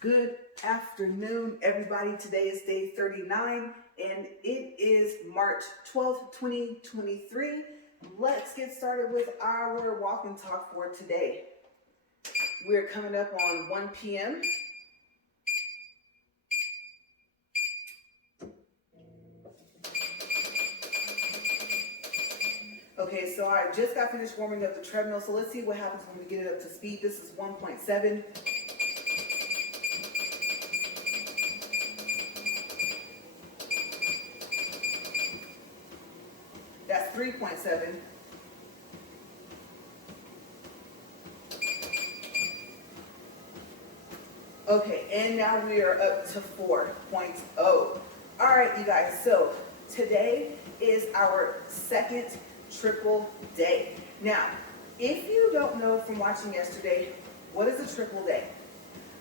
Good afternoon, everybody. Today is day 39 and it is March 12th, 2023. Let's get started with our walk and talk for today. We're coming up on 1 p.m. Okay, so I just got finished warming up the treadmill, so let's see what happens when we get it up to speed. This is 1.7. That's 3.7. Okay, and now we are up to 4.0. All right, you guys, so today is our second triple day. Now, if you don't know from watching yesterday, what is a triple day?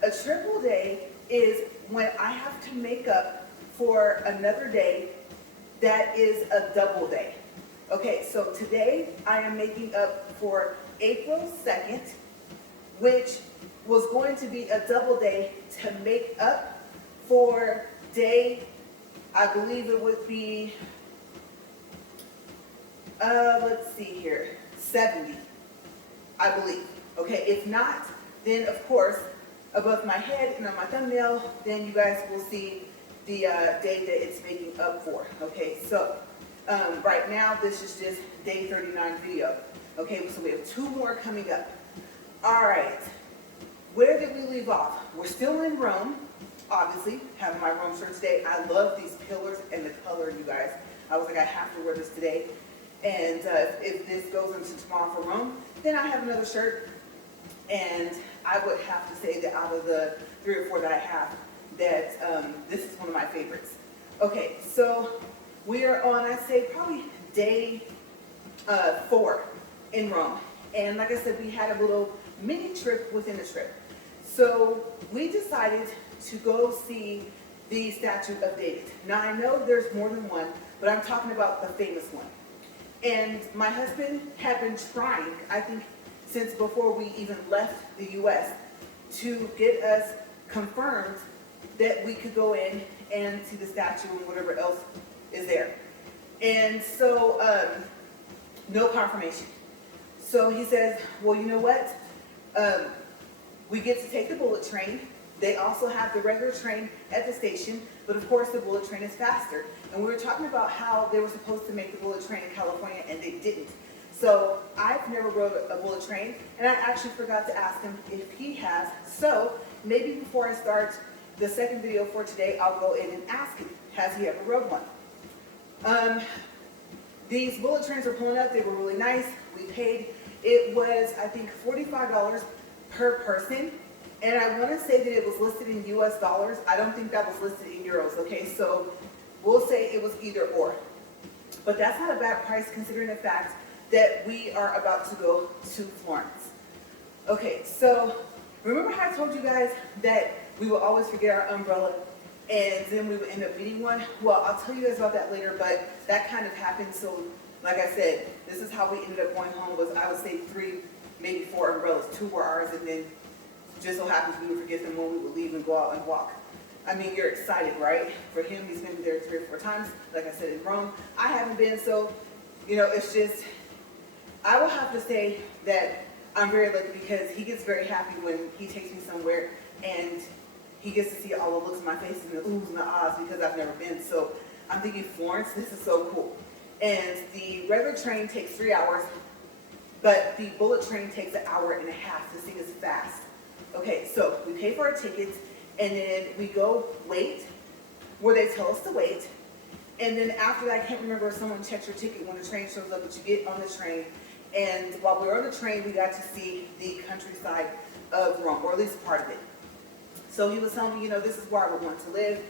A triple day is when I have to make up for another day that is a double day. Okay, so today I am making up for April 2nd, which was going to be a double day to make up for day, I believe it would be, let's see here, 70, I believe. Okay, if not, then of course, above my head and on my thumbnail, then you guys will see the day that it's making up for. Okay, so right now, this is just day 39 video. Okay, so we have 2 more coming up. All right, where did we leave off? We're still in Rome, obviously, having my Rome shirt today. I love these pillars and the color, you guys. I was like, I have to wear this today. And if this goes into tomorrow for Rome, then I have another shirt. And I would have to say that out of the 3 or 4 that I have, that this is one of my favorites. Okay, so we are on, I'd say, probably day 4 in Rome. And like I said, we had a little mini trip within the trip. So we decided to go see the statue of David. Now I know there's more than one, but I'm talking about the famous one. And my husband had been trying, I think since before we even left the US, to get us confirmed that we could go in and see the statue and whatever else is there. And so, no confirmation. So he says, well, you know what? We get to take the bullet train. They also have the regular train at the station, but of course the bullet train is faster. And we were talking about how they were supposed to make the bullet train in California and they didn't. So I've never rode a bullet train, and I actually forgot to ask him if he has. So maybe before I start the second video for today, I'll go in and ask him, has he ever rode one? These bullet trains were pulling up. They were really nice. We paid, it was, I think, $45 per person. And I want to say that it was listed in US dollars. I don't think that was listed in euros. Okay, so we'll say it was either or. But that's not a bad price considering the fact that we are about to go to Florence. Okay, so remember how I told you guys that we will always forget our umbrella and then we would end up needing one? Well, I'll tell you guys about that later, but that kind of happened. So like I said, this is how we ended up going home, was I would say 3, maybe 4 umbrellas. 2 were ours, and then just so happens we would forget them when we would leave and go out and walk. I mean, you're excited, right? For him, he's been there 3 or 4 times. Like I said, in Rome, I haven't been, so, you know, it's just, I will have to say that I'm very lucky because he gets very happy when he takes me somewhere and he gets to see all the looks on my face and the oohs and the ahs because I've never been. So I'm thinking, Florence, this is so cool. And the regular train takes 3 hours, but the bullet train takes 1.5 hours. This thing is fast. Okay, so we pay for our tickets and then we go wait where they tell us to wait. And then after that, I can't remember if someone checks your ticket when the train shows up, but you get on the train. And while we were on the train, we got to see the countryside of Rome, or at least part of it. So he was telling me, you know, this is where I would want to live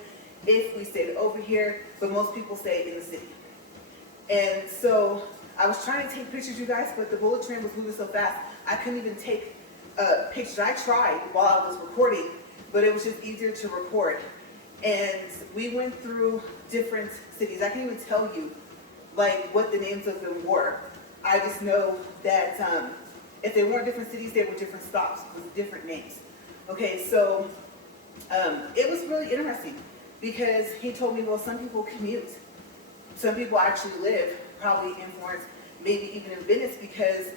if we stayed over here, but most people stay in the city. And so I was trying to take pictures, you guys, but the bullet train was moving so fast, I couldn't even take pictures. I tried while I was recording, but it was just easier to record. And we went through different cities. I can't even tell you, like, what the names of them were. I just know that if they weren't different cities, they were different stops with different names. Okay, so It was really interesting because he told me, well, some people commute. Some people actually live probably in Florence, maybe even in Venice, because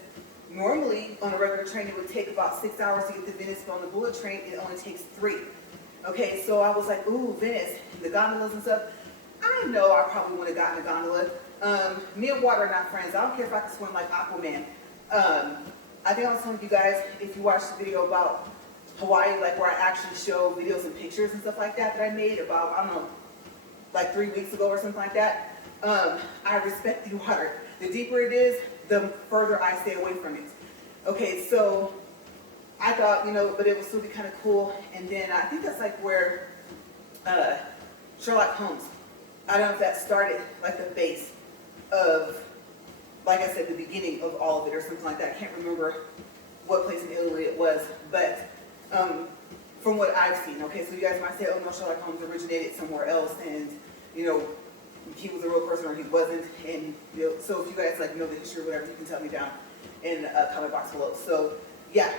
normally on a regular train it would take about 6 hours to get to Venice, but on the bullet train it only takes 3. Okay, so I was like, ooh, Venice, the gondolas and stuff. I know I probably would have gotten a gondola. Me and water are not friends. I don't care if I can swim like Aquaman. I think I was telling you guys, if you watched the video about Hawaii, like where I actually show videos and pictures and stuff like that I made about, I don't know, like 3 weeks ago or something like that. I respect the water. The deeper it is, the further I stay away from it. Okay, so I thought, you know, but it would still be kind of cool. And then I think that's like where Sherlock Holmes, I don't know if that started like the base of, like I said, the beginning of all of it or something like that. I can't remember what place in Italy it was, but from what I've seen, okay, so you guys might say, oh no, Sherlock Holmes originated somewhere else, and you know, he was a real person or he wasn't, and you know, so if you guys like know the history or whatever, you can tell me down in a comment box below. So yeah,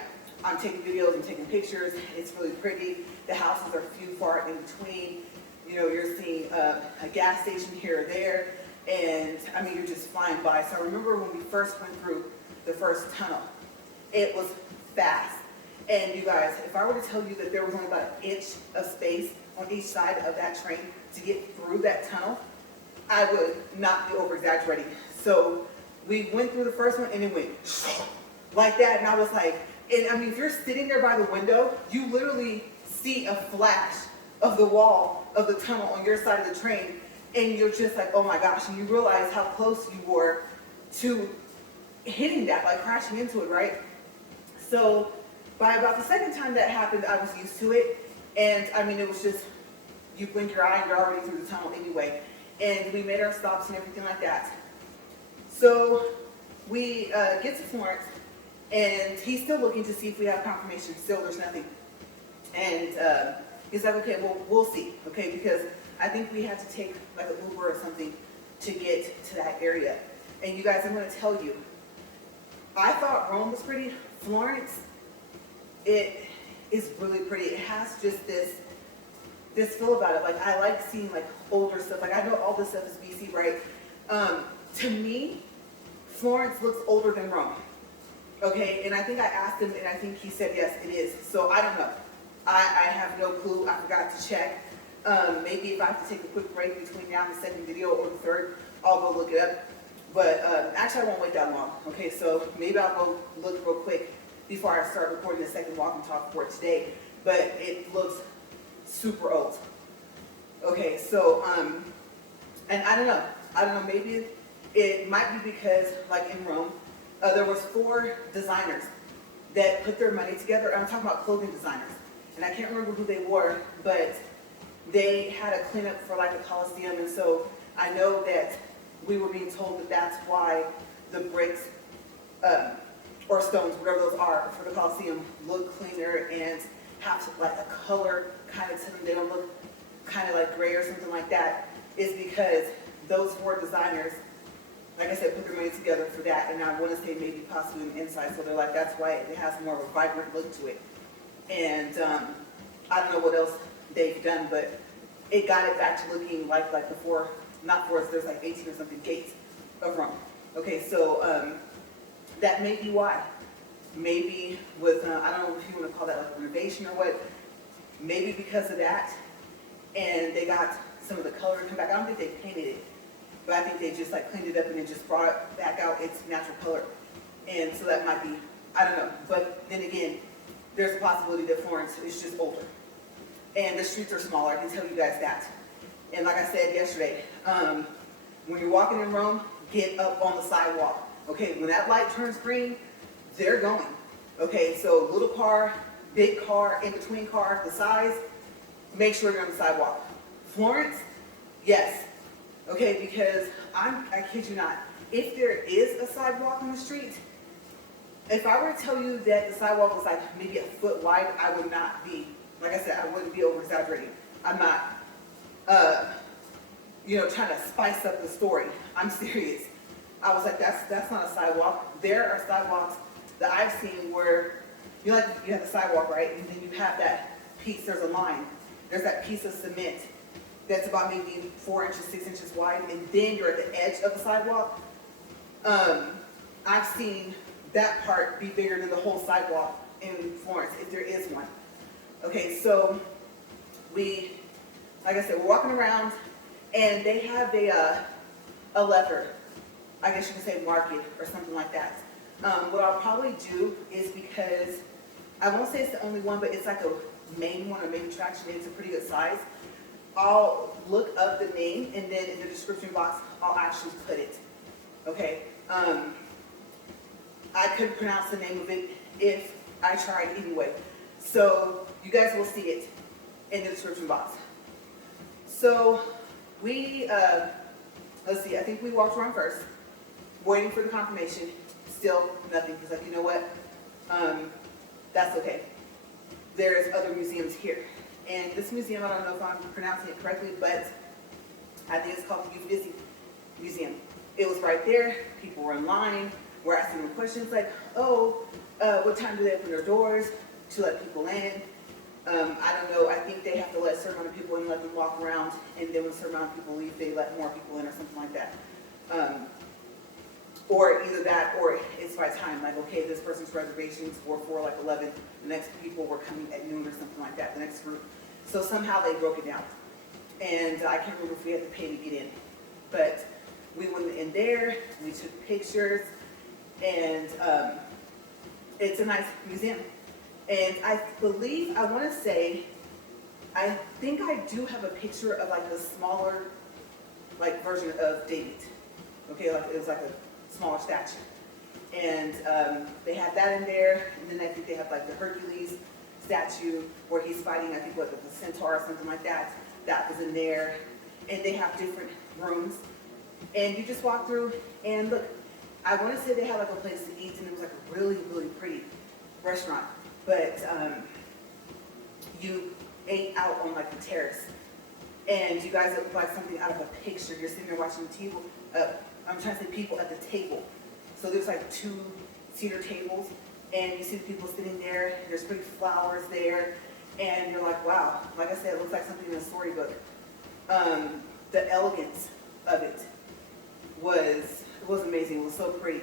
I'm taking videos, I'm taking pictures, it's really pretty. The houses are few far in between. You know, you're seeing a gas station here or there, and I mean, you're just flying by. So I remember when we first went through the first tunnel, it was fast. And you guys, if I were to tell you that there was only about an inch of space on each side of that train to get through that tunnel, I would not be over-exaggerating. So we went through the first one and it went like that, and I was like, and I mean, if you're sitting there by the window, you literally see a flash of the wall of the tunnel on your side of the train, and you're just like, oh my gosh, and you realize how close you were to hitting that, like crashing into it, right? So by about the second time that happened, I was used to it, and I mean, it was just, you blink your eye and you're already through the tunnel anyway. And we made our stops and everything like that. So we get to Florence, and he's still looking to see if we have confirmation. Still, there's nothing. And he's like, okay, well, we'll see, okay? Because I think we had to take like an Uber or something to get to that area. And you guys, I'm going to tell you, I thought Rome was pretty. Florence, it is really pretty. It has just this feel about it. Like, I like seeing like older stuff. Like, I know all this stuff is BC, right? To me, Florence looks older than Rome. Okay, and I think I asked him, and I think he said yes, it is. So I don't know. I have no clue. I forgot to check. Maybe if I have to take a quick break between now and the second video or the third, I'll go look it up. But actually, I won't wait that long. Okay, so maybe I'll go look real quick before I start recording the second walk and talk for today. But it looks super old. Okay, so and I don't know. Maybe it might be because, like in Rome, there was 4 designers that put their money together. I'm talking about clothing designers, and I can't remember who they were, but they had a cleanup for like the Colosseum, and so I know that we were being told that that's why the bricks or stones, whatever those are, for the Colosseum look cleaner and have like a color kind of to them. They don't look kind of like gray or something like that. Is because those 4 designers, like I said, put their money together for that, and I want to say maybe possibly on the inside. So they're like, that's why it has more of a vibrant look to it. And I don't know what else they've done, but it got it back to looking like the 4, not 4, there's like 18 or something gates of Rome. Okay, so that may be why. Maybe with, I don't know if you want to call that like renovation or what, maybe because of that, and they got some of the color to come back. I don't think they painted it, but I think they just like cleaned it up and then just brought it back out its natural color. And so that might be, I don't know. But then again, there's a possibility that Florence is just older. And the streets are smaller, I can tell you guys that. And like I said yesterday, when you're walking in Rome, get up on the sidewalk. Okay, when that light turns green, they're going. Okay, so little car, big car, in between cars, the size, make sure you're on the sidewalk. Florence, yes. Okay, because I kid you not, if there is a sidewalk on the street, if I were to tell you that the sidewalk was like maybe a foot wide, I would not be, like I said, I wouldn't be over exaggerating. I'm not, trying to spice up the story. I'm serious. I was like, that's not a sidewalk. There are sidewalks that I've seen where you have the sidewalk, right? And then you have that piece, there's a line, there's that piece of cement that's about maybe 4 inches, 6 inches wide, and then you're at the edge of the sidewalk. I've seen that part be bigger than the whole sidewalk in Florence, if there is one. Okay, so like I said, we're walking around, and they have a lever, I guess you could say market or something like that. What I'll probably do is, because I won't say it's the only one, but it's like a main one or main attraction, and it's a pretty good size. I'll look up the name, and then in the description box, I'll actually put it. Okay. I couldn't pronounce the name of it if I tried anyway. So you guys will see it in the description box. So let's see, I think we walked around first, waiting for the confirmation. Still nothing. He's like, you know what? That's okay. There's other museums here. And this museum, I don't know if I'm pronouncing it correctly, but I think it's called the Uffizi Museum. It was right there. People were in line. We're asking them questions like, oh, what time do they open their doors to let people in? I don't know. I think they have to let a certain amount of people in, let them walk around, and then when a certain amount of people leave, they let more people in or something like that. Or either that, or it's by time. Like, okay, this person's reservations were for like 11. The next people were coming at noon or something like that, the next group. So somehow they broke it down. And I can't remember if we had to pay to get in. But we went in there, we took pictures, and it's a nice museum. And I believe, I want to say, I think I do have a picture of like the smaller, like version of David. Okay, like it was like a smaller statue. And they had that in there, and then I think they have like the Hercules statue where he's fighting, I think, what, with the centaur or something like that. That was in there. And they have different rooms. And you just walk through, and look, I want to say they had like a place to eat, and it was like a really, really pretty restaurant. But you ate out on like the terrace. And you guys, it looked like something out of a picture. You're sitting there watching the table. I'm trying to say people at the table. So there's like 2 cedar tables, and you see the people sitting there. There's pretty flowers there, and you're like, wow. Like I said, it looks like something in a storybook. The elegance of it was amazing. It was so pretty.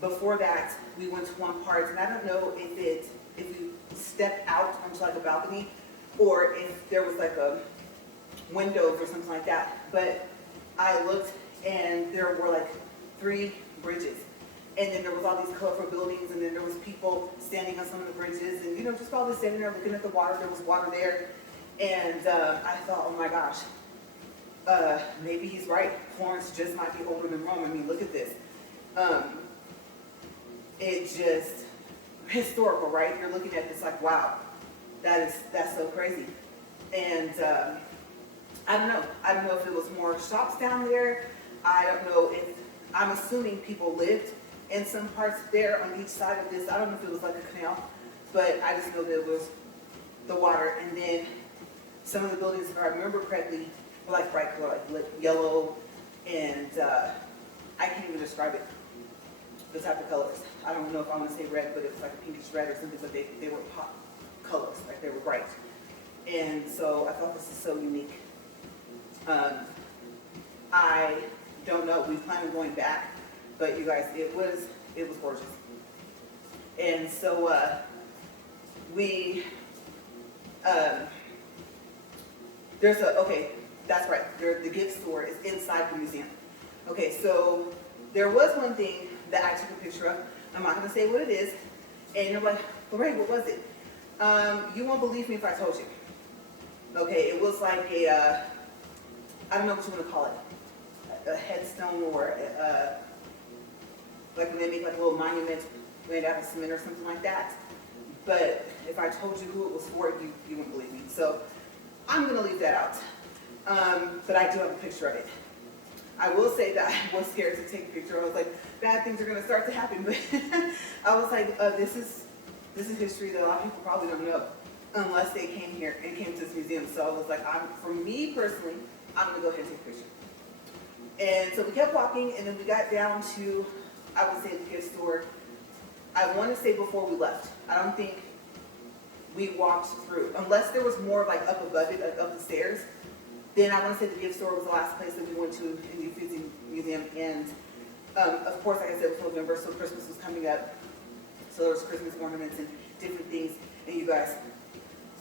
Before that, we went to one part, and I don't know if you stepped out onto like a balcony, or if there was like a windows or something like that. But I looked, and there were like 3 bridges. And then there was all these colorful buildings, and then there was people standing on some of the bridges, and, you know, just probably standing there looking at the water. There was water there. And I thought, oh my gosh, maybe he's right. Florence just might be older than Rome. I mean, look at this. It just, historical, right? You're looking at this like, wow, that's so crazy. And I don't know. I don't know if it was more shops down there. I don't know if, I'm assuming people lived in some parts there on each side of this. I don't know if it was like a canal, but I just know that it was the water. And then some of the buildings, if I remember correctly, were like bright color, like yellow, and I can't even describe it, the type of colors. I don't know if I want to say red, but it was like a pinkish red or something, but they were pop colors, like they were bright. And so I thought this is so unique. I don't know, we plan on going back, but you guys, it was gorgeous. And so okay, that's right, the gift store is inside the museum. Okay, so there was one thing that I took a picture of. I'm not going to say what it is. And you're like, LaRae, what was it? You won't believe me if I told you. Okay, it was like a, I don't know what you want to call it, a headstone, or like when they make like a little monument made out of cement or something like that. But if I told you who it was for, you wouldn't believe me. So I'm going to leave that out. But I do have a picture of it. I will say that I was scared to take a picture. I was like, bad things are going to start to happen. But I was like, this is history that a lot of people probably don't know unless they came here and came to this museum. So I was like, for me personally, I'm going to go ahead and take a picture. And so we kept walking, and then we got down to, I would say, the gift store. I want to say before we left. I don't think we walked through. Unless there was more like up above it, like up the stairs, then I want to say the gift store was the last place that we went to in the Uffizi Museum. And of course, like I said, it was November, so Christmas was coming up. So there was Christmas ornaments and different things. And you guys,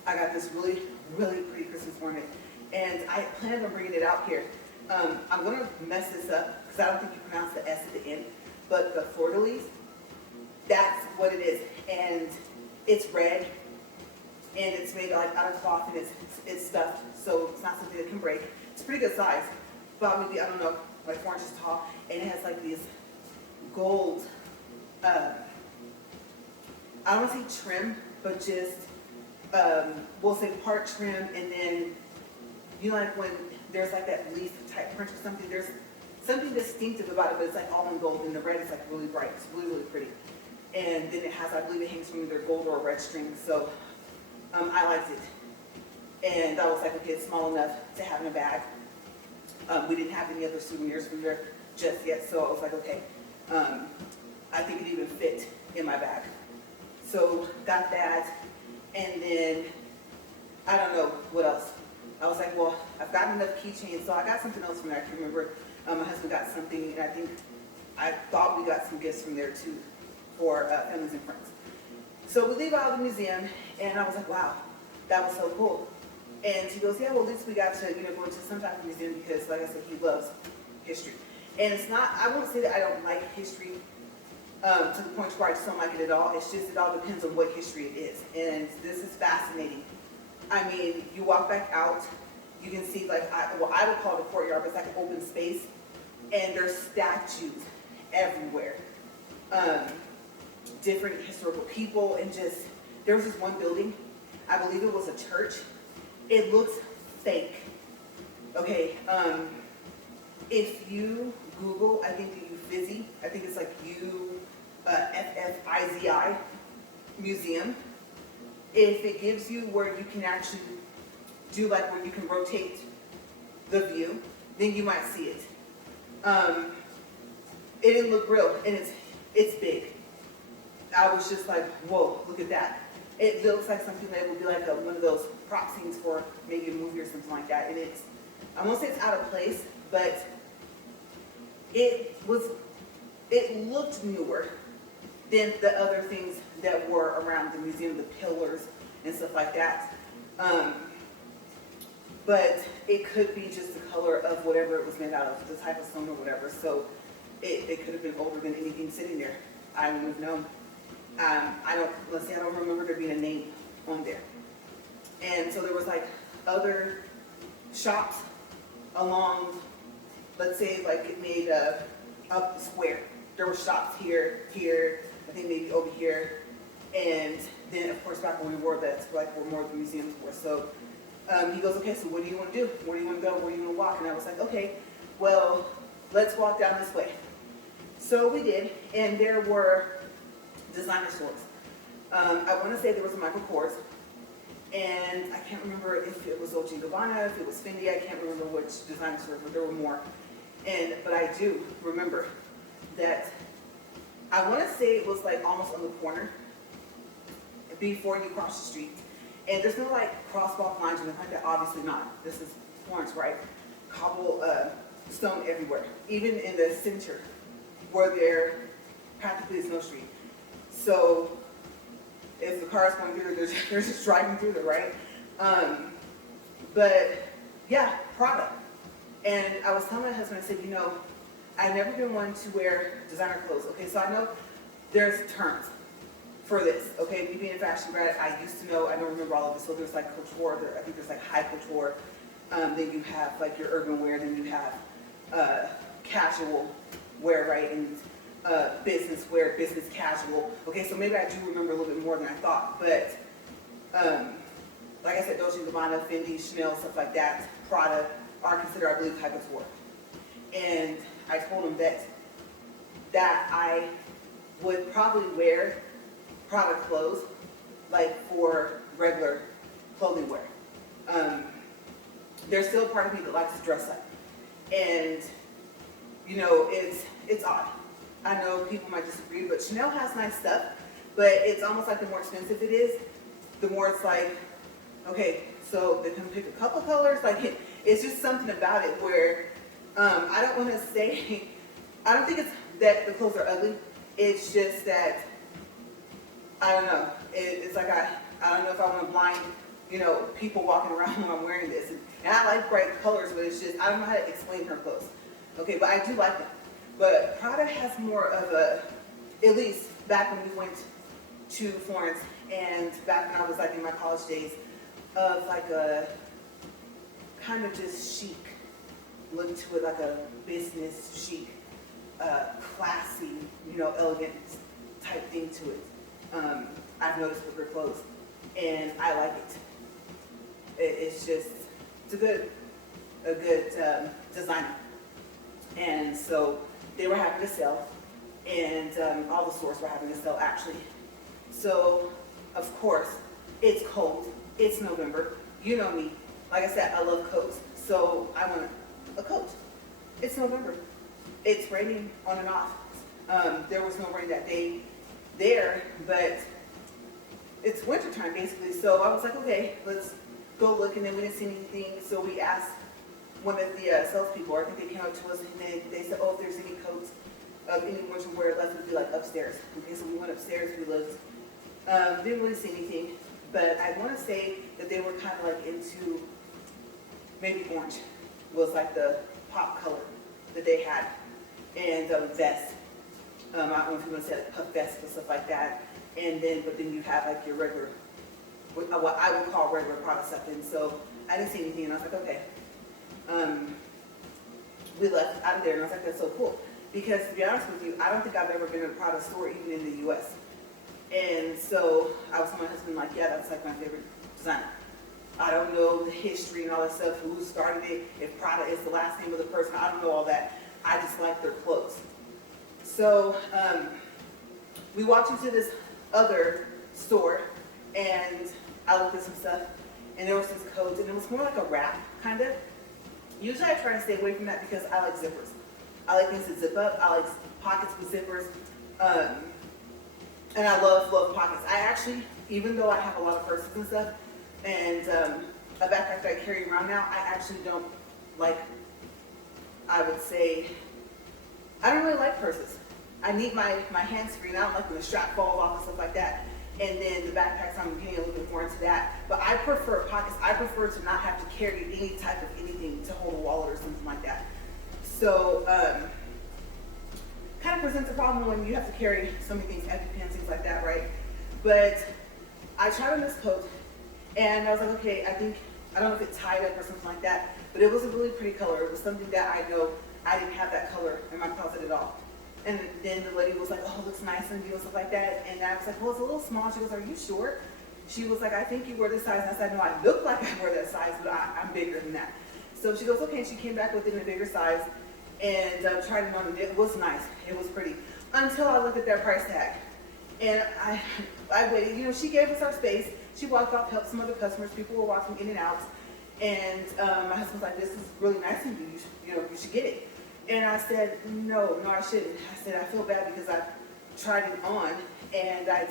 I got this really, really pretty Christmas ornament. And I planned on bringing it out here. I'm going to mess this up because I don't think you pronounce the S at the end. But the fleur-de-lis, that's what it is. And it's red. And it's made like out of cloth, and it's stuffed, so it's not something that can break. It's a pretty good size, about maybe, I don't know, like 4 inches tall, and it has like these gold, I don't want to say trim, but just, we'll say part trim, and then, you know, like when there's like that leaf type print or something, there's something distinctive about it, but it's like all in gold, and the red is like really bright. It's really, really pretty. And then it has, I believe it hangs from either gold or a red string, so I liked it. And I was like, okay, it's small enough to have in a bag. We didn't have any other souvenirs from there just yet, so I was like, okay, I think it even fit in my bag. So got that, and then I don't know what else. I was like, well, I've got enough keychains, so I got something else from there. I can remember my husband got something, and I thought we got some gifts from there too for families and friends. So we leave out of the museum, and I was like, wow, that was so cool. And he goes, yeah, well, at least we got to, go into some type of museum because, like I said, he loves history. And it's not, I won't say that I don't like history to the point where I just don't like it at all. It's just, it all depends on what history it is. And this is fascinating. I mean, you walk back out, you can see, like, I would call it a courtyard, but it's like an open space. And there's statues everywhere. Different historical people, and just, there was this one building, I believe it was a church. It looks fake. Okay, if you Google, I think the Uffizi, I think it's like Uffizi Museum, if it gives you where you can actually do like where you can rotate the view, then you might see it. It didn't look real, and it's big. I was just like, whoa, look at that. It looks like something that would be like one of those prop scenes for maybe a movie or something like that. And it's, I won't say it's out of place, but it looked newer than the other things that were around the museum, the pillars and stuff like that. But it could be just the color of whatever it was made out of, the type of stone or whatever. So it could have been older than anything sitting there. I wouldn't have known. I don't remember there being a name on there. And so there was like other shops along, let's say like it made up the square. There were shops here, I think maybe over here. And then of course back when we were, that's like where more of the museums were. So he goes, okay, so what do you want to do? Where do you want to go? Where do you want to walk? And I was like, okay, well, let's walk down this way. So we did, and there were designer stores. I want to say there was a Michael Kors, and I can't remember if it was Dolce & Gabbana, if it was Fendi, I can't remember which designer stores, but there were more. But I do remember that, I want to say it was like almost on the corner before you cross the street. And there's no like crosswalk lines or anything like that, obviously not. This is Florence, right? Cobble stone everywhere, even in the center where there practically is no street. So if the car is going through, they're just driving through there, right? But yeah, Prada. And I was telling my husband, I said, I've never been one to wear designer clothes. Okay, so I know there's terms for this. Okay, me being a fashion grad, I used to know, I don't remember all of it. So there's like couture, I think there's like high couture. Then you have like your urban wear, then you have casual wear, right? And business wear, business casual. Okay, so maybe I do remember a little bit more than I thought, but like I said, Dolce & Gabbana, Fendi, Chanel, stuff like that, Prada are considered, I believe, high couture. And I told him that I would probably wear Prada clothes, like for regular clothing wear. There's still a part of me that likes to dress up, and it's odd. I know people might disagree, but Chanel has nice stuff, but it's almost like the more expensive it is, the more it's like, okay, so they can pick a couple colors. Like it's just something about it where I don't want to say, I don't think it's that the clothes are ugly. It's just that, I don't know. It's like I don't know if I want to blind, you know, people walking around when I'm wearing this. And I like bright colors, but it's just, I don't know how to explain her clothes. Okay, but I do like them. But Prada has more of a, at least back when we went to Florence and back when I was like in my college days, of like a kind of just chic look to it, like a business chic, classy, you know, elegant type thing to it. I've noticed with her clothes, and I like it. It's just, it's a good designer. And so they were having to sell, and all the stores were having to sell actually. So, of course, it's cold. It's November. You know me. Like I said, I love coats. So I want a coat. It's November. It's raining on and off. There was no rain that day there, but it's wintertime basically. So I was like, okay, let's go look. And then we didn't see anything. So we asked one of the salespeople, I think they came up to us, and they said, oh, if there's any coats of any winter wear left, it would be like upstairs. Okay, so we went upstairs, we looked. Didn't really see anything. But I want to say that they were kind of like into maybe orange was like the pop color that they had, and vest. I don't know if you want to say like puff vest or stuff like that. And then, but then you have like your regular, what I would call regular Prada stuff. And so I didn't see anything, and I was like, okay. We left out of there, and I was like, that's so cool. Because to be honest with you, I don't think I've ever been in a Prada store, even in the U.S. And so I was telling my husband, like, yeah, that's like my favorite designer. I don't know the history and all that stuff, who started it, if Prada is the last name of the person, I don't know all that. I just like their clothes. So we walked into this other store, and I looked at some stuff, and there was some coats, and it was more like a wrap, kind of. Usually I try to stay away from that because I like zippers. I like things that zip up. I like pockets with zippers. And I love pockets. I actually, even though I have a lot of purses and stuff, and a backpack that I carry around now, I actually don't like, I would say, I don't really like purses. I need my hands free, and I don't like when the strap falls off and stuff like that. And then the backpacks, I'm getting a little bit more into that. But I prefer pockets. I prefer to not have to carry any type of anything to hold a wallet or something like that. So, kind of presents a problem when you have to carry so many things, EpiPens, things like that, right? But I tried on this coat, and I was like, okay, I don't know if it tied up or something like that, but it was a really pretty color. It was something that I know I didn't have that color in my closet at all. And then the lady was like, oh, it looks nice on you and stuff like that. And I was like, well, it's a little small. She goes, are you sure? She was like, I think you wear this size. And I said, no, I look like I wear that size, but I'm bigger than that. So she goes, okay, and she came back with it in a bigger size, and tried it on, and it was nice. It was pretty. Until I looked at that price tag. And I waited. You know, she gave us our space. She walked off, helped some other customers. People were walking in and out. And my husband was like, this is really nice of you. You should get it. And I said, no, I shouldn't. I said, I feel bad because I tried it on, and I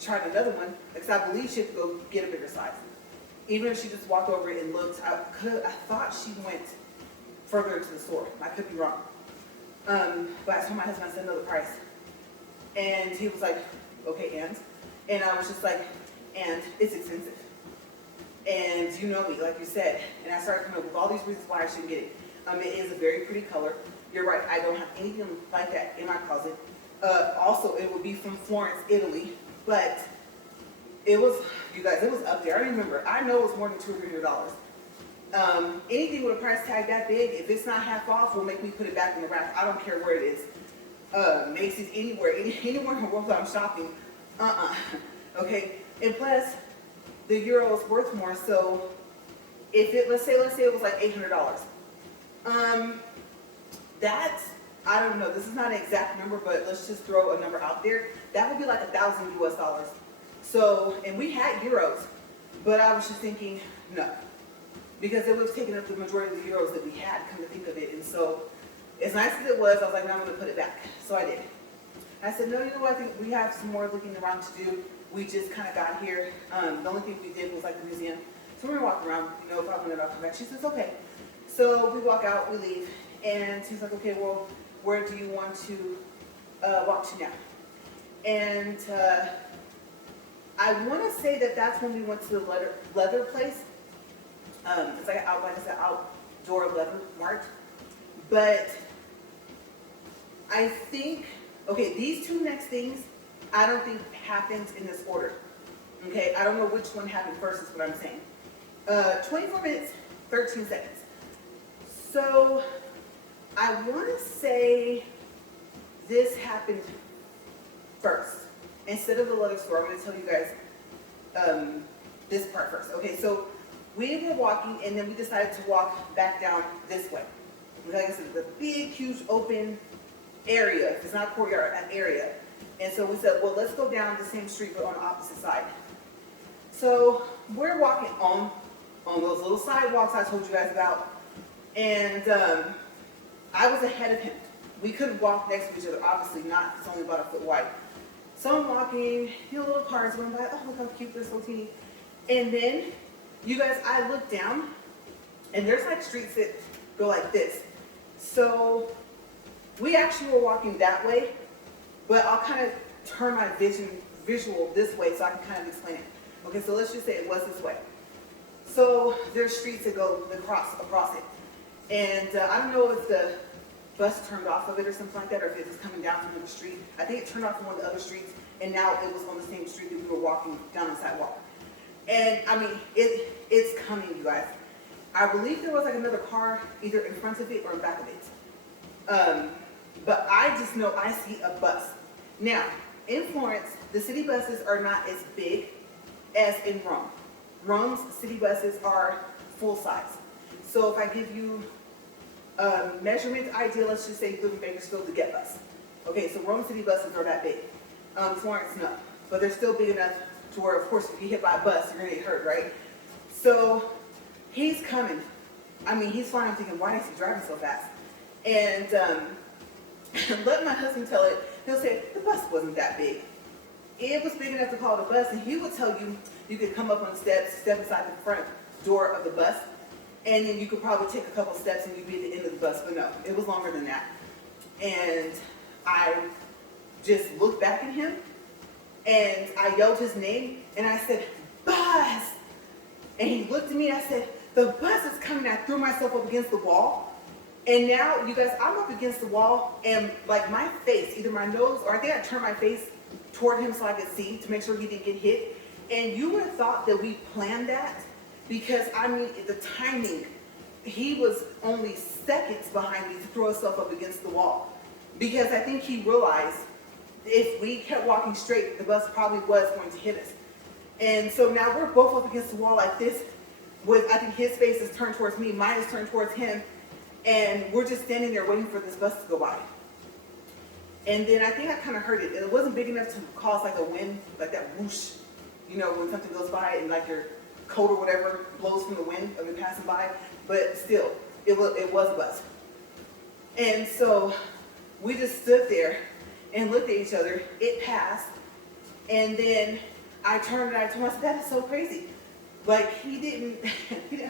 tried another one, because I believe she had to go get a bigger size. Even if she just walked over it and looked, I thought she went further into the store. I could be wrong. But I told my husband, I said, no, the price. And he was like, okay, and I was just like, and it's expensive. And you know me, like you said. And I started coming up with all these reasons why I shouldn't get it. It is a very pretty color. You're right, I don't have anything like that in my closet. Also, it would be from Florence, Italy, but it was, you guys, it was up there. I remember, I know it was more than $200 or $300. Anything with a price tag that big, if it's not half off, will make me put it back in the rack. I don't care where it is. Macy's, anywhere in the world that I'm shopping. Okay, and plus, the euro is worth more, so if it, let's say it was like $800. That's, I don't know, this is not an exact number, but let's just throw a number out there. That would be like $1,000 US. So, and we had euros, but I was just thinking, no. Because it would have taken up the majority of the euros that we had, come to think of it. And so, as nice as it was, I was like, no, I'm going to put it back. So I did. I said, no, you know what, I think we have some more looking around to do. We just kind of got here. The only thing we did was like the museum. So we're walking around, you know, if I wanted to come back. She says, okay. So we walk out, we leave. And she's like, okay, well, where do you want to walk to now? And I want to say that that's when we went to the leather place. It's like an outdoor leather mart. But I think, okay, these two next things, I don't think happens in this order. Okay, I don't know which one happened first is what I'm saying. 24 minutes, 13 seconds. So I want to say this happened first. Instead of the leather store, I'm going to tell you guys this part first. Okay, so we were walking and then we decided to walk back down this way. Like I said, it's a big, huge open area. It's not a courtyard, an area. And so we said, well, let's go down the same street but on the opposite side. So we're walking on those little sidewalks I told you guys about. And I was ahead of him. We couldn't walk next to each other, obviously not. It's only about a foot wide. So I'm walking, you know, little cars going by. Oh, look how cute this little teeny. And then, you guys, I look down, and there's like streets that go like this. So we actually were walking that way, but I'll kind of turn my visual this way so I can kind of explain it. Okay, so let's just say it was this way. So there's streets that go across it. And I don't know if the bus turned off of it or something like that, or if it was coming down from another street. I think it turned off from one of the other streets, and now it was on the same street that we were walking down the sidewalk. And I mean, it's coming, you guys. I believe there was like another car either in front of it or in back of it. But I just know I see a bus. Now, in Florence, the city buses are not as big as in Rome. Rome's city buses are full size. So if I give you a measurement idea, let's just say you live in Bakersfield to get bus. Okay, so Rome city buses are that big. Florence, no. But they're still big enough to where, of course, if you get hit by a bus, you're going to get hurt, right? So he's coming. I mean, he's flying. I'm thinking, why is he driving so fast? And let my husband tell it. He'll say, the bus wasn't that big. It was big enough to call it a bus, and he would tell you, you could come up on the steps, step inside the front door of the bus, and then you could probably take a couple steps and you'd be at the end of the bus. But no, it was longer than that. And I just looked back at him, and I yelled his name, and I said, bus! And he looked at me, and I said, the bus is coming. I threw myself up against the wall. And now, you guys, I'm up against the wall, and like my face, either my nose, or I think I turned my face toward him so I could see to make sure he didn't get hit. And you would have thought that we planned that, because I mean, the timing, he was only seconds behind me to throw himself up against the wall. Because I think he realized if we kept walking straight, the bus probably was going to hit us. And so now we're both up against the wall like this, with, I think his face is turned towards me, mine is turned towards him, and we're just standing there waiting for this bus to go by. And then I think I kind of heard it. It wasn't big enough to cause like a wind, like that whoosh, you know, when something goes by and like your coat or whatever blows from the wind of it passing by, but still, it was a bus. And so we just stood there and looked at each other. It passed, and then I turned and I told myself, that is so crazy. Like he didn't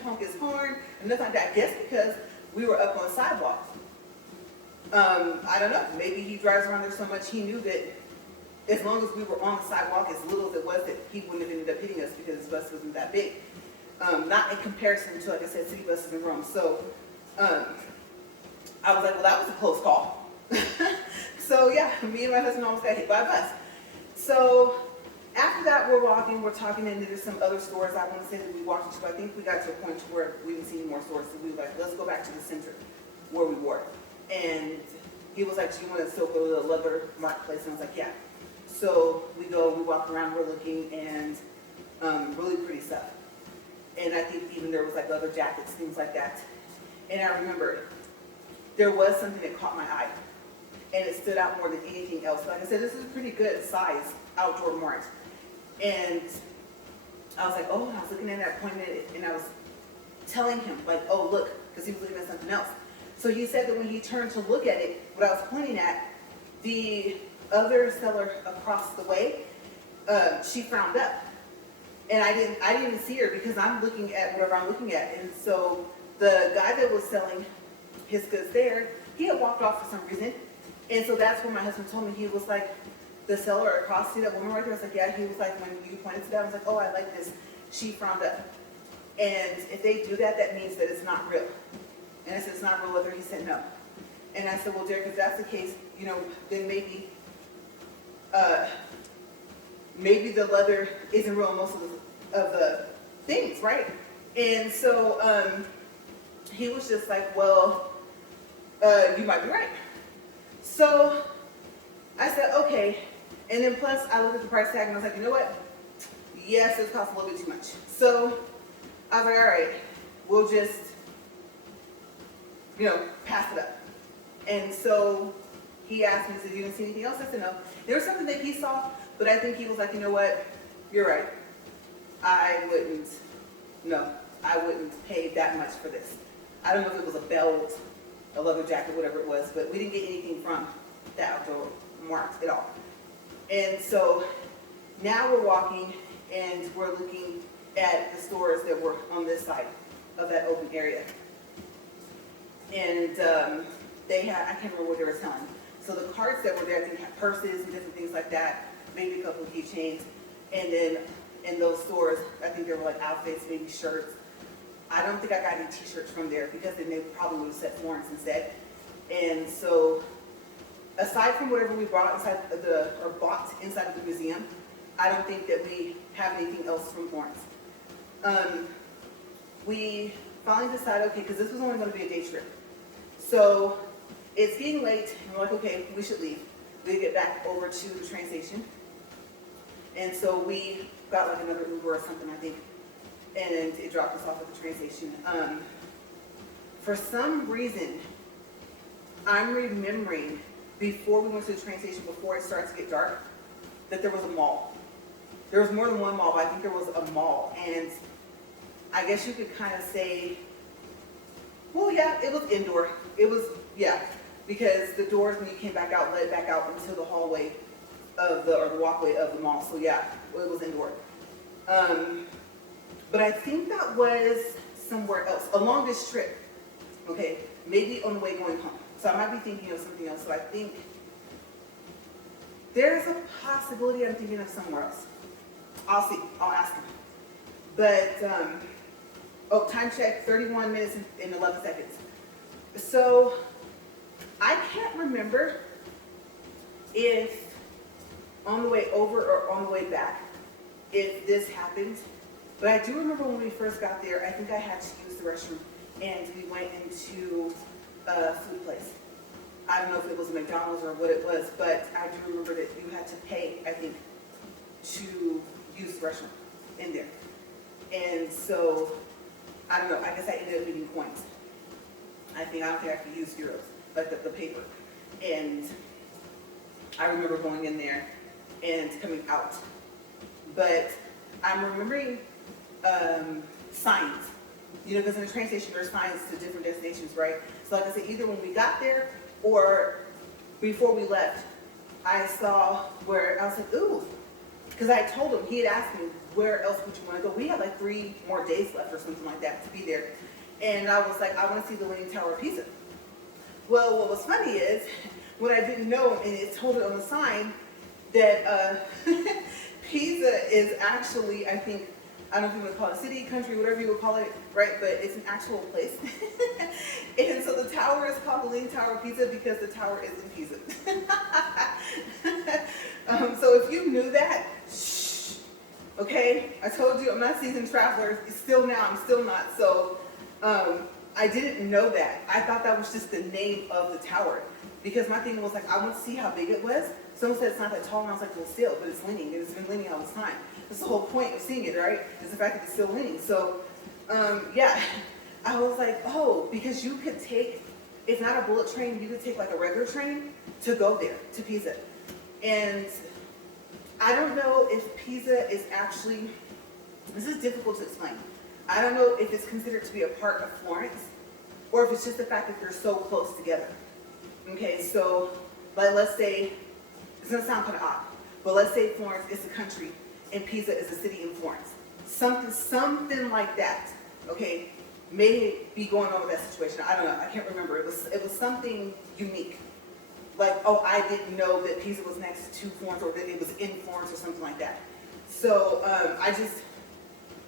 honk his horn and nothing like that. I guess because we were up on sidewalks. I don't know. Maybe he drives around there so much he knew that as long as we were on the sidewalk, as little as it was, that he wouldn't have ended up hitting us because his bus wasn't that big. Not in comparison to, like I said, city buses in Rome. So I was like, well, that was a close call. So yeah, me and my husband almost got hit by a bus. So after that, we're walking, we're talking, and there's some other stores I want to say that we walked into. I think we got to a point where we didn't see any more stores, so we were like, let's go back to the center where we were. And he was like, do you want to still go to the leather marketplace? And I was like, yeah. So we go, we walk around, we're looking, and really pretty stuff. And I think even there was like leather jackets, things like that. And I remember there was something that caught my eye, and it stood out more than anything else. Like I said, this is a pretty good size outdoor mart. And I was like, oh, I was looking at that, pointing at it, and I was telling him, like, oh, look, because he was looking at something else. So he said that when he turned to look at it, what I was pointing at, the other seller across the way, she frowned up. And I didn't even see her because I'm looking at whatever I'm looking at. And so the guy that was selling his goods there, he had walked off for some reason. And so that's when my husband told me, he was like, the seller across, see that woman right there? I was like, yeah. He was like, when you pointed to that, I was like, oh, I like this. She frowned up. And if they do that, that means that it's not real. And I said, it's not real leather. He said, no. And I said, well, Derek, if that's the case, you know, then maybe the leather isn't real in most of the things, right? And so he was just like, well, you might be right. So I said, okay. And then plus I looked at the price tag and I was like, you know what? Yes, it costs a little bit too much. So I was like, all right, we'll just, you know, pass it up. And so he asked me, he said, you didn't see anything else? I said, no. There was something that he saw, but I think he was like, you know what? You're right. I wouldn't pay that much for this. I don't know if it was a belt, a leather jacket, whatever it was, but we didn't get anything from the outdoor market at all. And so now we're walking and we're looking at the stores that were on this side of that open area. And they had, I can't remember what they were selling. So the carts that were there, I think had purses and different things like that, maybe a couple of keychains. And then in those stores, I think there were like outfits, maybe shirts. I don't think I got any t-shirts from there because then they probably would have said Florence instead. And so aside from whatever we bought inside of the museum, I don't think that we have anything else from Florence. We finally decided, okay, because this was only going to be a day trip. So it's getting late, and we're like, okay, we should leave. We get back over to the train station. And so we got like another Uber or something, I think, and it dropped us off at the train station. For some reason, I'm remembering before we went to the train station, before it started to get dark, that there was a mall. There was more than one mall, but I think there was a mall. And I guess you could kind of say, well, yeah, it was indoor. It was, yeah, because the doors when you came back out led back out into the hallway or the walkway of the mall. So yeah, it was indoor. But I think that was somewhere else along this trip. Okay, maybe on the way going home. So I might be thinking of something else. So I think there's a possibility I'm thinking of somewhere else. I'll see. I'll ask him. But, time check, 31 minutes and 11 seconds. So I can't remember if on the way over or on the way back, if this happened. But I do remember when we first got there, I think I had to use the restroom. And we went into a food place. I don't know if it was a McDonald's or what it was, but I do remember that you had to pay, I think, to use the restroom in there. And so, I don't know, I guess I ended up needing coins. I don't think I could use euros, like the paper. And I remember going in there and coming out. But I'm remembering signs. You know, because in the train station, there's signs to different destinations, right? So like I said, either when we got there or before we left, I saw where I was like, ooh, because I told him, he had asked me, where else would you want to go? We had like 3 more days left or something like that to be there. And I was like, I want to see the Leaning Tower of Pisa. Well, what was funny is, what I didn't know, and it told it on the sign, that Pisa is actually, I think, I don't know if you would call it a city, country, whatever you would call it, right? But it's an actual place. And so the tower is called the Leaning Tower of Pisa because the tower is in Pisa. So if you knew that, shh, okay? I told you I'm not a seasoned traveler. Still now, I'm still not. So I didn't know that. I thought that was just the name of the tower. Because my thing was like, I want to see how big it was. Someone said it's not that tall, and I was like, well, still, but it's leaning. It's been leaning all this time. That's the whole point of seeing it, right? Is the fact that it's still leaning. So, yeah, I was like, oh, because you could take, it's not a bullet train, you could take like a regular train to go there, to Pisa. And I don't know if Pisa is actually, this is difficult to explain. I don't know if it's considered to be a part of Florence, or if it's just the fact that they're so close together. Okay, so, like, let's say, it's gonna sound kind of odd, but let's say Florence is a country and Pisa is a city in Florence. Something like that, okay, may be going on with that situation. I don't know, I can't remember. It was something unique. Like, oh, I didn't know that Pisa was next to Florence or that it was in Florence or something like that. So I just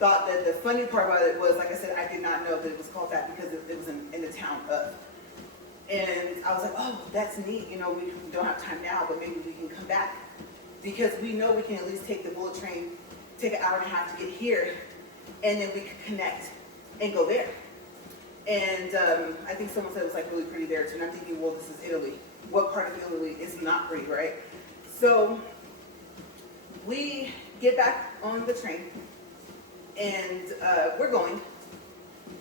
thought that the funny part about it was, like I said, I did not know that it was called that because it was in the town of. And I was like, oh, that's neat. You know, we don't have time now, but maybe we can come back. Because we know we can at least take the bullet train, take an hour and a half to get here, and then we could connect and go there. And I think someone said it was like really pretty there too. And I'm thinking, well, this is Italy. What part of Italy is not pretty, right? So we get back on the train, and we're going.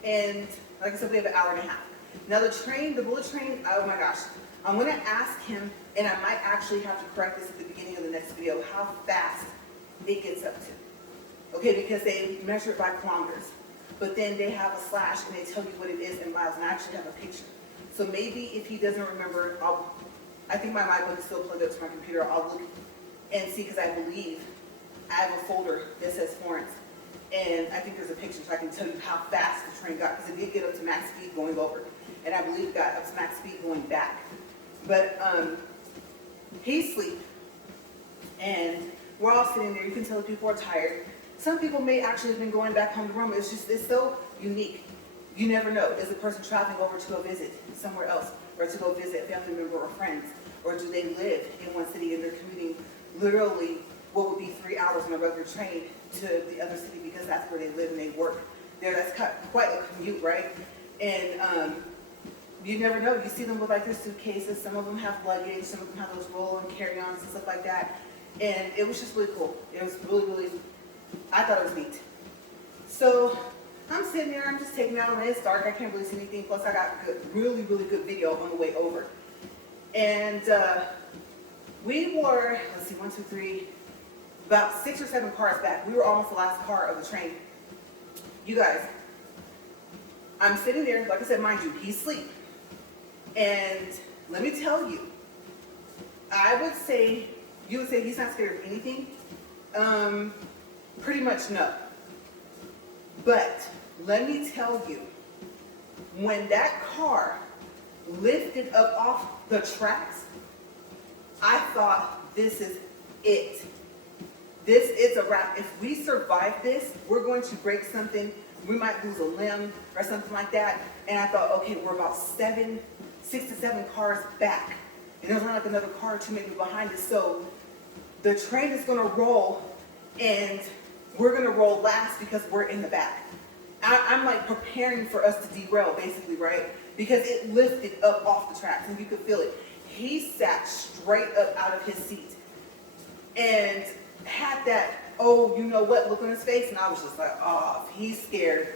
And like I said, we have an hour and a half. Now the bullet train, oh my gosh. I'm going to ask him, and I might actually have to correct this at the beginning of the next video, how fast it gets up to. Okay, because they measure it by kilometers. But then they have a slash, and they tell you what it is in miles, and I actually have a picture. So maybe if he doesn't remember, I think my MacBook is still plugged up to my computer. I'll look and see, because I believe I have a folder that says Florence. And I think there's a picture so I can tell you how fast the train got, because it did get up to max speed going over. And I believe it got up to max speed going back. But he's asleep, and we're all sitting there. You can tell people are tired. Some people may actually have been going back home to Rome. It's so unique. You never know. Is the person traveling over to go visit somewhere else, or to go visit a family member or friends, or do they live in one city and they're commuting literally what would be 3 hours on a regular train to the other city because that's where they live and they work there? That's quite a commute, right? And you never know. You see them with like their suitcases. Some of them have luggage. Some of them have those roll and carry-ons and stuff like that. And it was just really cool. It was really, really, I thought it was neat. So I'm sitting there. I'm just taking out, and it's dark. I can't really see anything. Plus, I got really, really good video on the way over. And we were, let's see, 1, 2, 3, about 6 or 7 cars back. We were almost the last car of the train. You guys, I'm sitting there. Like I said, mind you, he's asleep. And let me tell you, you would say he's not scared of anything. Pretty much no. But let me tell you, when that car lifted up off the tracks, I thought, this is it. This is a wrap. If we survive this, we're going to break something. We might lose a limb or something like that. And I thought, okay, we're about 6 to 7 cars back. And there's only like another car or two maybe behind us. So the train is going to roll, and we're going to roll last because we're in the back. I'm like preparing for us to derail, basically, right? Because it lifted up off the tracks, and you could feel it. He sat straight up out of his seat and had that, oh, you know what, look on his face. And I was just like, oh, if he's scared,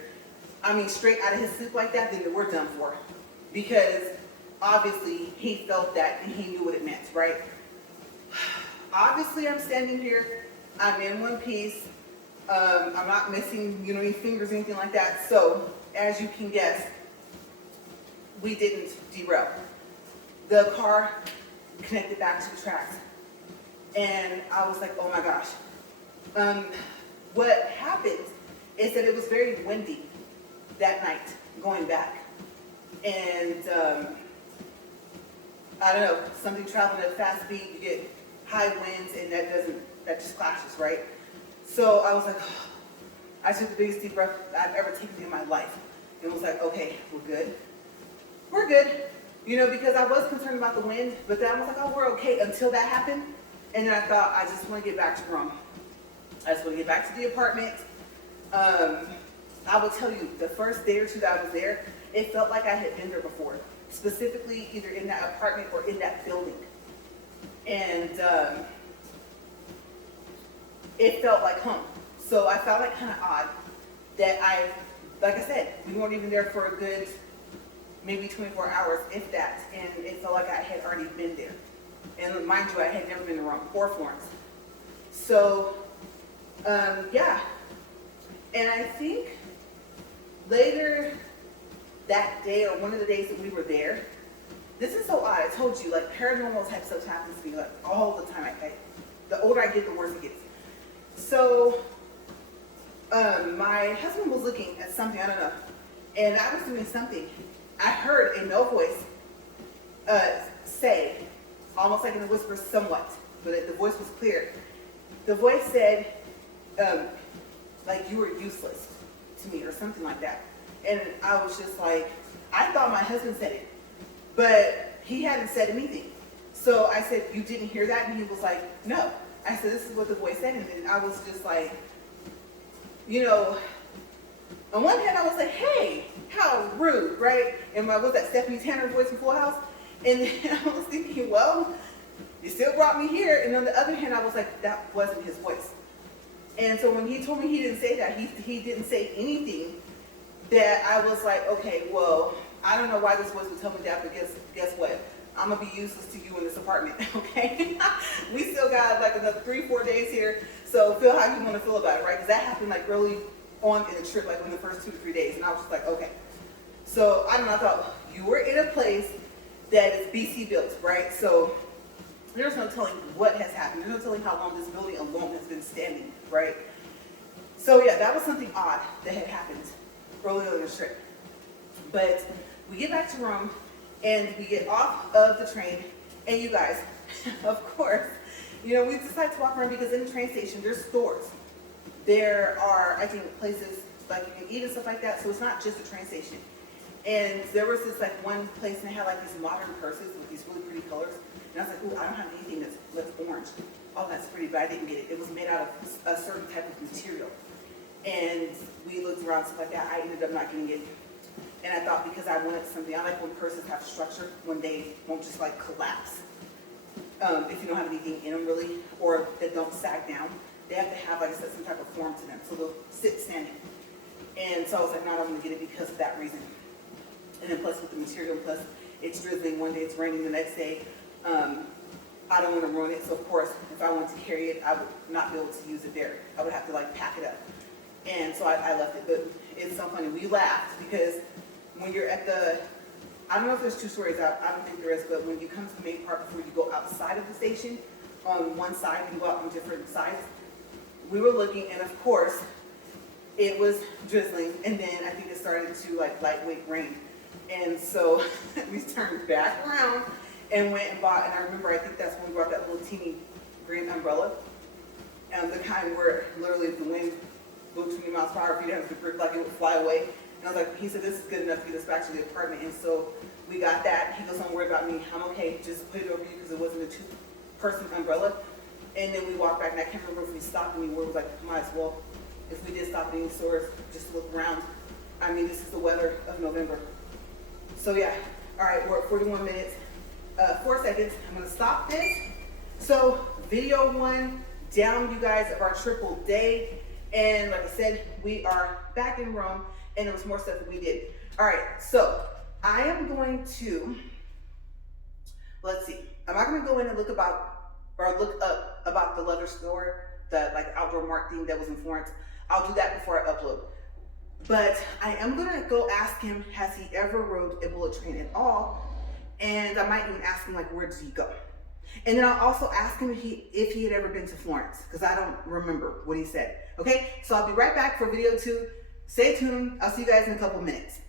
I mean, straight out of his seat like that, then we're done for. Because obviously he felt that and he knew what it meant, right? Obviously I'm standing here, I'm in one piece, I'm not missing, any fingers or anything like that. So as you can guess, we didn't derail. The car connected back to the tracks. And I was like, oh my gosh. What happened is that it was very windy that night going back. And I don't know, something traveling at a fast speed, you get high winds, and that just clashes, right? So I was like, oh. I took the biggest deep breath I've ever taken in my life. And was like, okay, we're good. We're good. Because I was concerned about the wind, but then I was like, oh, we're okay until that happened. And then I thought, I just want to get back to Rome. I just want to get back to the apartment. I will tell you, the first day or two that I was there, it felt like I had been there before, specifically either in that apartment or in that building. And it felt like home. So I found it kind of odd that like I said, we weren't even there for a good maybe 24 hours, if that, and it felt like I had already been there. And mind you, I had never been to Rome or Florence. So, yeah. And I think later that day, or one of the days that we were there, this is so odd. I told you, like, paranormal type stuff happens to me, like, all the time. The older I get, the worse it gets. So my husband was looking at something, I don't know, and I was doing something. I heard a no voice say, almost like in a whisper somewhat, but the voice was clear. The voice said, like, you were useless to me or something like that. And I was just like, I thought my husband said it, but he hadn't said anything. So I said, you didn't hear that? And he was like, no. I said, this is what the voice said. And then I was just like, you know, on one hand I was like, hey, how rude, right? And what was that, Stephanie Tanner voice from Full House? And then I was thinking, well, you still brought me here. And on the other hand, I was like, that wasn't his voice. And so when he told me he didn't say that, he didn't say anything, that I was like, okay, well, I don't know why this voice would tell me that, but guess what? I'm gonna be useless to you in this apartment, okay? We still got like another 3-4 days here, so feel how you want to feel about it, right? Because that happened like early on in the trip, like in the first 2 to 3 days, and I was just like, okay. So I don't know, I thought, you were in a place that is BC built, right? So there's no telling what has happened. There's no telling how long this building alone has been standing, right? So yeah, that was something odd that had happened early on in the trip. But we get back to Rome, and we get off of the train, and you guys, of course, you know, we decided to walk around because in the train station, there's stores. There are, I think, places like you can eat and stuff like that, so it's not just a train station. And there was this like one place, and they had like these modern purses with these really pretty colors. And I was like, ooh, I don't have anything that's orange. Oh, that's pretty, but I didn't get it. It was made out of a certain type of material. And we looked around, stuff like that. I ended up not getting it. And I thought because I wanted something, I like when purses have structure, when they won't just like collapse. If you don't have anything in them really, or that don't sag down, they have to have, like I said, some type of form to them, so they'll sit standing. And so I was like, no, I don't want to get it because of that reason. And then plus with the material, plus it's drizzling one day, it's raining the next day. I don't want to ruin it, so of course, if I wanted to carry it, I would not be able to use it there. I would have to like pack it up. And so I left it, but it's so funny. We laughed because when you're at the, I don't know if there's 2 stories out, I don't think there is, but when you come to the main part before you go outside of the station, on one side, you go out on different sides, we were looking, and of course, it was drizzling, and then I think it started to like lightweight rain. And so we turned back around and went and bought, and I remember, I think that's when we brought that little teeny green umbrella, and the kind where literally if the wind blew 20 miles per hour, if you didn't have to grip, like it would fly away. And I was like, he said, this is good enough to get us back to the apartment. And so we got that. He goes, don't worry about me. I'm okay. Just put it over you because it wasn't a 2-person umbrella. And then we walked back, and I can't remember if we stopped anywhere. It was like, might as well, if we did stop at any stores, just to look around. I mean, this is the weather of November. So yeah, all right, we're at 41 minutes, 4 seconds. I'm gonna stop this. So video 1 down, you guys, of our triple day. And like I said, we are back in Rome, and there was more stuff that we did. All right, so I am going to, let's see, am I gonna go in and look up about the leather store, the like outdoor mart thing that was in Florence? I'll do that before I upload. But I am gonna go ask him, has he ever rode a bullet train at all? And I might even ask him, like, where did he go? And then I'll also ask him if he had ever been to Florence, because I don't remember what he said. Okay, so I'll be right back for video 2. Stay tuned. I'll see you guys in a couple minutes.